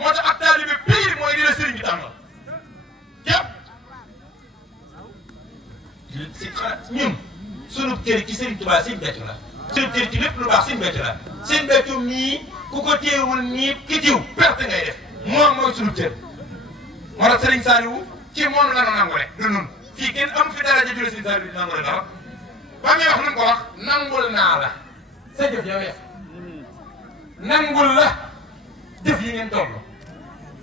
moo tax ak taalibe pire mooy li la sëriñ bi tànnal képp si ñun sunu cër ci Sëriñ Tuubaa Sëriñ Béthio la sunu cër ci lépp lu baax Sëriñ Béthio la Sëriñ Béthio mii ku ko téewul nii ki tiw perte ngay def moom mooy sunu cër moo tax Sëriñ Saliou ci moom la nu nangule du nun fii kenn am fi dara jëjële Sëriñ Saliou di nangule dara ba muy wax nu ko wax nangul naa la sa jëf yow yeex nangul la jëf yi ngeen toll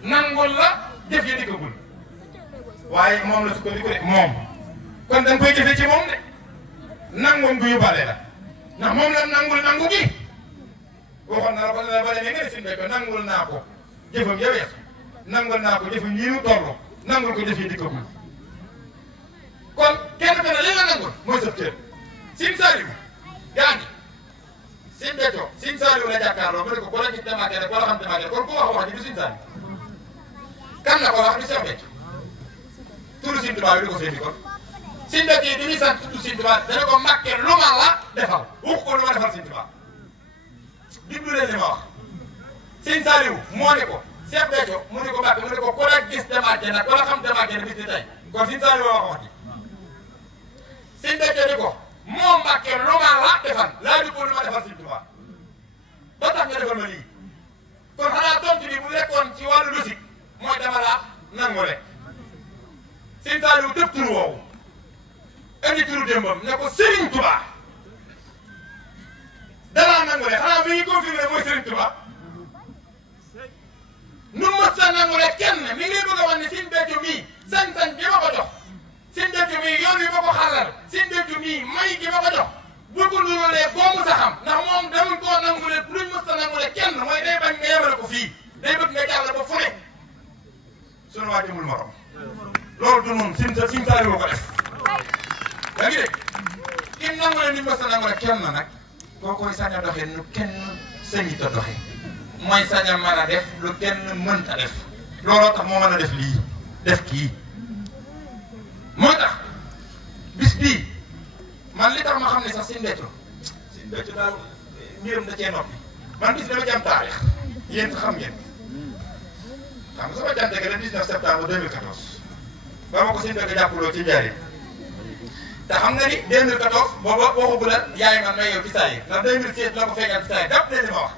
nangul la jëf yi dikkagul waaye moom la sukkandiku de moom kon da nga koy jëfee ci moom de nangoon gu yóbbaale la ndax moom la nangul nangu gi waxoon na la ko la ba demee nga ne Sëriñ Béthio nangul naa ko jëfam yow yeex nangul naa ko jëfam yi nu toll nangul ko jëf yi dikkagul kon kenn ku ne li nga nangul mooy sa cër Sëriñ Saliou gaa ñi Sëriñ Béthio Sëriñ Saliou la jàkkaarloo mu ne ko ku la gis demaatee rek wala xam demaatee kon ku wax ji du Sëriñ Saliou kan la ko wax du Cheikh Béthio turu Sëriñ Tuubaa bi du ko féeti kon Sëriñ Béthio yi bi muy sant tudd Sëriñ Tuubaa dana ko Mbàkke lu ma la defal wax ko lu ma defal Sëriñ Tuubaa diglu leen li ma wax Sëriñ Saliou moo ne ko Cheikh Béthio mu ne ko Mbàkke mu ne ko ku la gis demaatee nag wala xam demaatee bis ni tey kon Sëriñ Saliou wax ji Sëriñ Béthio ni ko moo Mbàkke lu ma la defal laa di ko lu ma defal Sëriñ Tuubaa ba tax nga defal ma lii kon xanaa tontu bi bu nekkoon ci wàllu logique mooy dama la nangule Sëriñ Saliou tëb turu woowu indi turu démbam ne ko Sëriñ Tuubaa danaa nangule xanaa mi ngi confirmé mooy Sëriñ Tuubaa nu mës sa nangule kenn mi ngi bëgg a wax ne Sëriñ Béthio mii sañ-sañ bi ma ko jox Sëriñ Béthio mii yoon wi ma ko xàllal Sëriñ Béthio mii may gi ma ko jox bul ko nuróolee boo mu sa xam ndax moom damuñ koo nangule luñ mës sa nangule kenn mooy day bañ nga yemale ko fii day bëgg nga jàll ba fu ne sunu waa jëmul morom loolu du noonu Sëriñ Saliou ko def yaa ngi dégg ki nangule ni mës sa nangule kenn nag koo koy sañ a doxee nu kenn sañit a doxee mooy sañ a mën a def lu kenn mënta def looloo tax moo mën a def lii def kii moo tax bis bii man li tax ma xam ne sax Sëriñ Béthio daal mbiram da cee noppi man bis dama ci am taarix yéen xam ngeen xam nga sama jante ga le 19 septembre 2014 ba ma ko Sëriñ Béthio jàppaloo ci Njaaréem te xam nga ni 2014 booba waxu bu la yaay man may yow ci saa yi ndax 2016 la ko feeñal ci saa yi jàpp leen li ma wax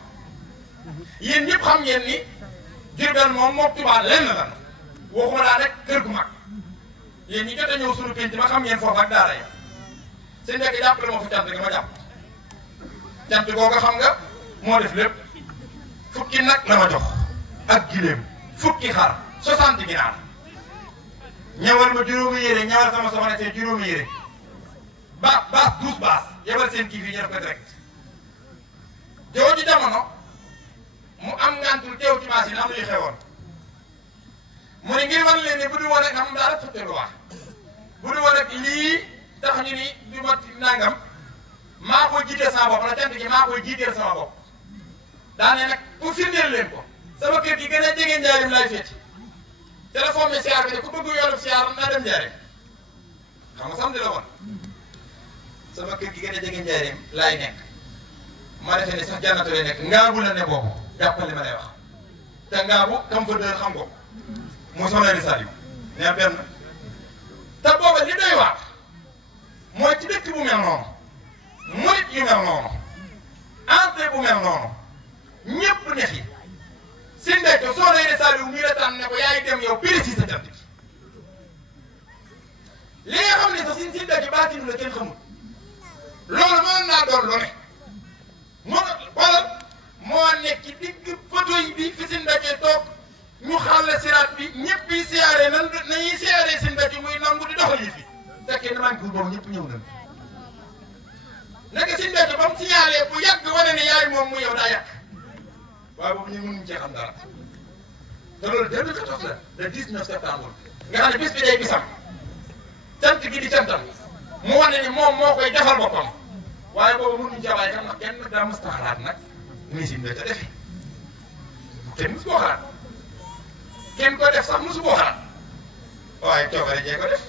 yéen ñëpp xam ngeen ni Diourbel moom moom Touba lenn lan waxuma laa rek kër gu mag yéen ñi jot a ñëw suñu pénc ma xam ngeen foofu ak daara ya Sëriñ Béthio jàppale moo fa cant gi ma jàpp cant googu xam nga moo def lépp fukki nag la ma jox ak gileem fukki xar 60 ginaar ñëwal ma juróomi yére ñëwal sama soxna see juróomi yére baas 12 baas yebal seen kii fii ñu def ko direct jooju jamono mu am ngantul teew ci machine am luy xewoon mu ne ngir wan leen ne bu dul woon rek xam daa rek fëtte lu wax bu dul woon rek lii tax ñu ni du ma nangam maa koy jiiteel sama bopp la cant gi maa koy jiiteel sama bopp daane nag pour firndeel leen ko sama kër gi gën a jege Njaaréem laay féeti téléphone bi siyaar bi ne ku bëgg yoonu siyaar naa dem Njaaréem xam nga samedi la woon sama kër gi gën a jege Njaaréem laay nekk ma defee ne sax jannatu lay nekk ngaabu la ne boobu jàppale ma lay wax te ngaabu kam fa dër xam nga muy Soxna Saliou ne benn te booba li doy waar mooy ci dëkk bu mel noonu murit yu mel noonu entrée bu mel noonu ñëpp ne fi Sëriñ Béthio Soxna Saliou mii la tànn ne ko yaay dem yow précis sa jant bi li nga xam ne sax Sëriñ Béthio baatinu la kenn xamul loolu mën naa doon lu ne moo nekk ci digg photo yi bi fi Sëriñ Béthio toog ñu xàll siraat bi ñëpp yi siyaare nañuy siyaare Sëriñ Béthio muy nangu di doxal yi fi fekkee ne manqué boobu ñëpp ñëw nañ naka Sëriñ Béthio ba mu signalé bu yàgg wane ne yaay moom mu yow daa yàgg waaye boobu ñu mënuñ cee xam dara te loolu 2014 la le 19 septembre nga xam ne bis bi day bisam cant gi di cantam mu wane ni moom moo koy defal boppam waaye boobu mënuñ cee bàyyi xam ndax kenn daa mës a xalaat nag ni Sëriñ Béthio defe kenn mësu koo xalaat kenn ko def sax mësu koo xalaat waaye coobare jee ko def